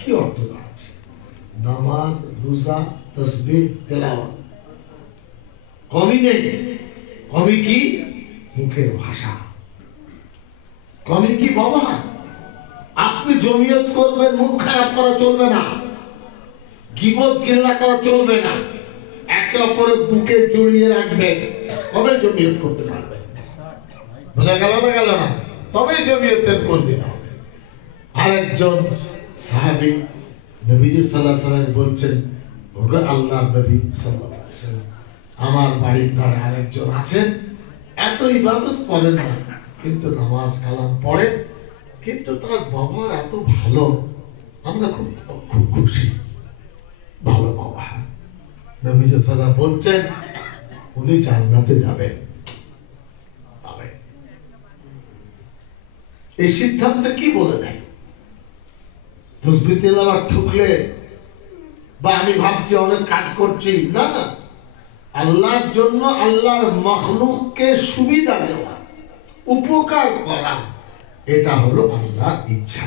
কি অর্থ দাঁড়াচ্ছে? নামাজ, রোজা, তাসবিহ, তেলাওয়াত কমই নেই। কমই কি? মুখের ভাষা। কমই কি বাবা? আপনি জমিয়ত করবেন, মুখ খারাপ করা চলবে না, গীবত গিল্লা করা চলবে না, একে অপরের বুকে জড়িয়ে রাখবেন, তবে জমিয়ত করতে পারবেন। বোঝা গেল না? গেল না? তবেই জমিয়তের কর্মী হবে। আরেকজন সাহাবী নবীজি সাল্লাল্লাহু আলাইহি ওয়াসাল্লাম বলছেন, ওগো আল্লাহর নবী সাল্লাল্লাহু আলাইহি ওয়াসাল্লাম, আমার বাড়ির ধারে আরেকজন আছেন, এত ইবাদত করেন না, কিন্তু নামাজ কালাম পড়ে, কিন্তু তার বাবার এত ভালো, আমরা খুব খুব খুশি। ভালো বাবা। নবীজি সাল্লাল্লাহু আলাইহি ওয়াসাল্লাম বলছেন, উনি জান্নাতে যাবেন। এই সিদ্ধান্ত কি বলে দেয়? তাসবিহ তেলাওয়াত ঠুকলে বা আমি ভাবছি অনেক কাজ করছি, না না, আল্লাহর জন্য আল্লাহর মাখলুককে সুবিধা দেওয়া, উপকার করা, এটা হলো আল্লাহর ইচ্ছা।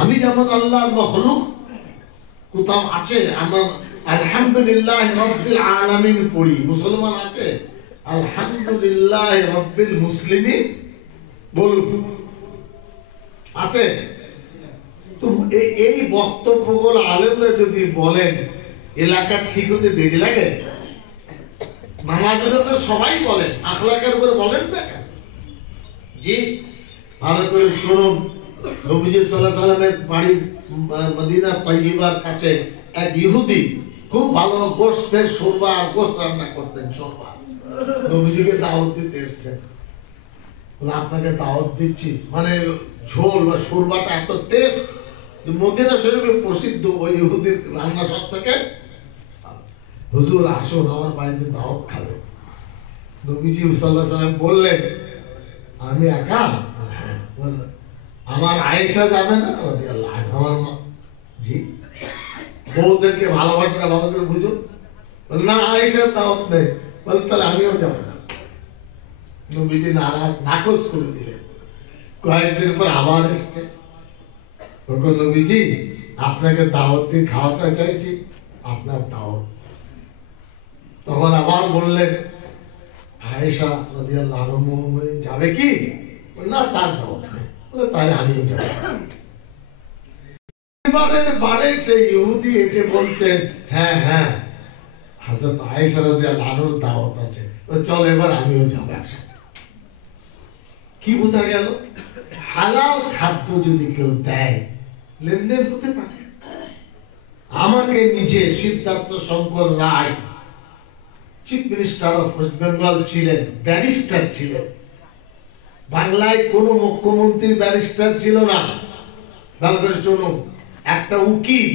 আমি যেমন আল্লাহর মাখলুক, কোথাও আছে আমরা আলহামদুলিল্লাহ রাব্বিল আলামিন পড়ি, মুসলমান আছে আলহামদুলিল্লাহ রাব্বিল মুসলিমিন বলুন, আছে? তো এই বক্তব্যগুলো আলেমরা যদি বলেন, এলাকা ঠিক হতে দেরি লাগে? নামাজের তো সবাই বলেন, আখলাকের উপরে বলেন না কেন? জি, ভালো করে শুনুন। নবীজি সাল্লাল্লাহু আলাইহি ওয়াসাল্লামের বাড়ি মদিনা তাইয়্যিবার কাছে এক ইহুদি খুব ভালো গোশতের শোরবা আর গোশত রান্না করতেন। শোরবা নবীজিকে দাওয়াত দিতে এসেছেন, আপনাকে দাওয়াত দিচ্ছি, মানে ঝোল বা শোরবাটা এত টেস্ট, মদিনা শরীফে প্রসিদ্ধ ওই ইহুদির রান্না সব থেকে। হুজুর আসুন, আমার বাড়িতে দাওয়াত খাবে। নবীজি সাল্লাল্লাহু আলাইহি ওয়াসাল্লাম বললেন, আমি একা? হ্যাঁ। আমার আয়েশা যাবে না? রাদিয়াল্লাহু আনহা। আমার মা? জি। বউদেরকে ভালোবাসাটা ভালো করে বুঝুন। না, আয়েশার দাওয়াত নেই। বলে তাহলে আমিও যাব না। নবীজি নাকচ করে দিলেন। কয়েকদিন পর আবার এসছে, নবীজি আপনাকে দাওয়াত দিয়ে খাওয়াতে চাইছি, আপনার দাওয়াত। তখন আবার বললেন, আয়েশা রাদিয়াল্লাহু আনহা যাবে কি? না, তার দাওয়াত নেই। বলে তাহলে আমিও যাব। এবারের বারে সেই ইহুদি এসে বলছেন, হ্যাঁ হ্যাঁ, হযরত আয়েশা রাদিয়াল্লাহু আনহার দাওয়াত আছে, চল এবার আমিও যাব একসাথে। কি বোঝা গেল? হালাল খাদ্য যদি কেউ দেয়, লেনদেন হতে পারে। আমাকে নিজে Siddhartha Shankar Ray chief minister of West Bengal ছিলেন, ব্যারিস্টার ছিলেন। বাংলায় কোন মুখ্যমন্ত্রীর ব্যারিস্টার ছিল না। একটা উকিল,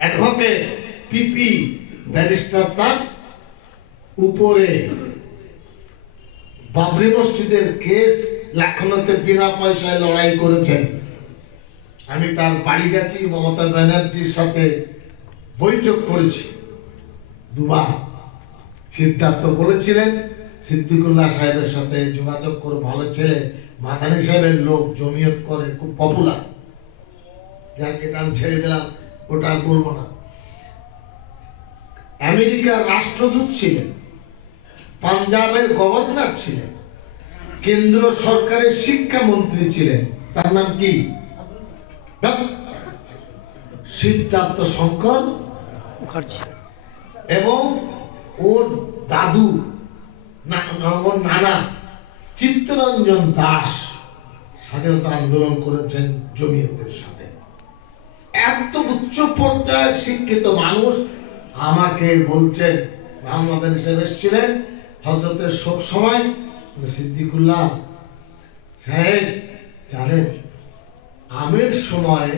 অ্যাডভোকেট, পিপি, ব্যারিস্টার তার উপরে। বাবরি মসজিদের কেস লখনৌতে বিনা পয়সায় লড়াই করেছেন। আমি তার বাড়ি গেছি, মমতা ব্যানার্জির সাথে বৈঠক করেছি দুবার। সিদ্ধার্থ বলেছিলেন সিদ্দিকুল্লাহ সাহেবের সাথে যোগাযোগ করে, ভালো ছেলে, মাদানী সাহেবের লোক, জমিয়ত করে, খুব পপুলার। যাকে আমি ছেড়ে দিলাম, ওটা আর বলবো না। আমেরিকার রাষ্ট্রদূত ছিলেন, পাঞ্জাবের গভর্নর ছিলেন, কেন্দ্র সরকারের শিক্ষামন্ত্রী ছিলেন। তার নাম কি? সিদ্ধার্থ শঙ্কর মুখার্জি। এবং ওর দাদু, ওর নানা চিত্তরঞ্জন দাস স্বাধীনতা আন্দোলন করেছেন জমিয়তের সাথে। এত উচ্চ পর্যায়ের শিক্ষিত মানুষ আমাকে বলছেন, মোহাম্মদ সাহেব এসেছিলেন হযরতের শোক সময়, সিদ্দিকুল্লাহ সাহেব জানেন, আমের সময়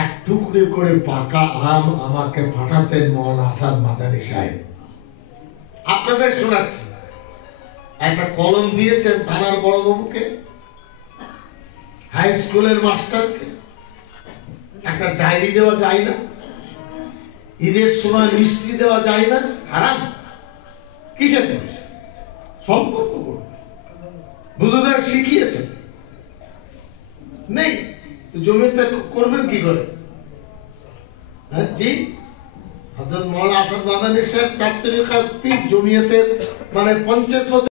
এক টুকরে করে পাকা আম আমাকে পাঠাতেন মৌলানা আসাদ মাদানী সাহেব। আপনাদের শোনাচ্ছি, একটা কলম দিয়েছেন থানার বড়বাবুকে, হাই স্কুলের মাস্টারকে। একটা ডায়েরি দেওয়া যায় না? ঈদের সময় মিষ্টি দেওয়া যায় না? হারাম? কিসের পয়সা? সম্পর্ক করবে। বুজুর্গরা শিখিয়েছেন। নেই, জমিয়তে করবেন কি করে? হ্যাঁ জি, হযরত মাওলানা আসাদ মাদানী সাহেব 4 তরিকার পীর, জমিয়তের মানে 50 বছর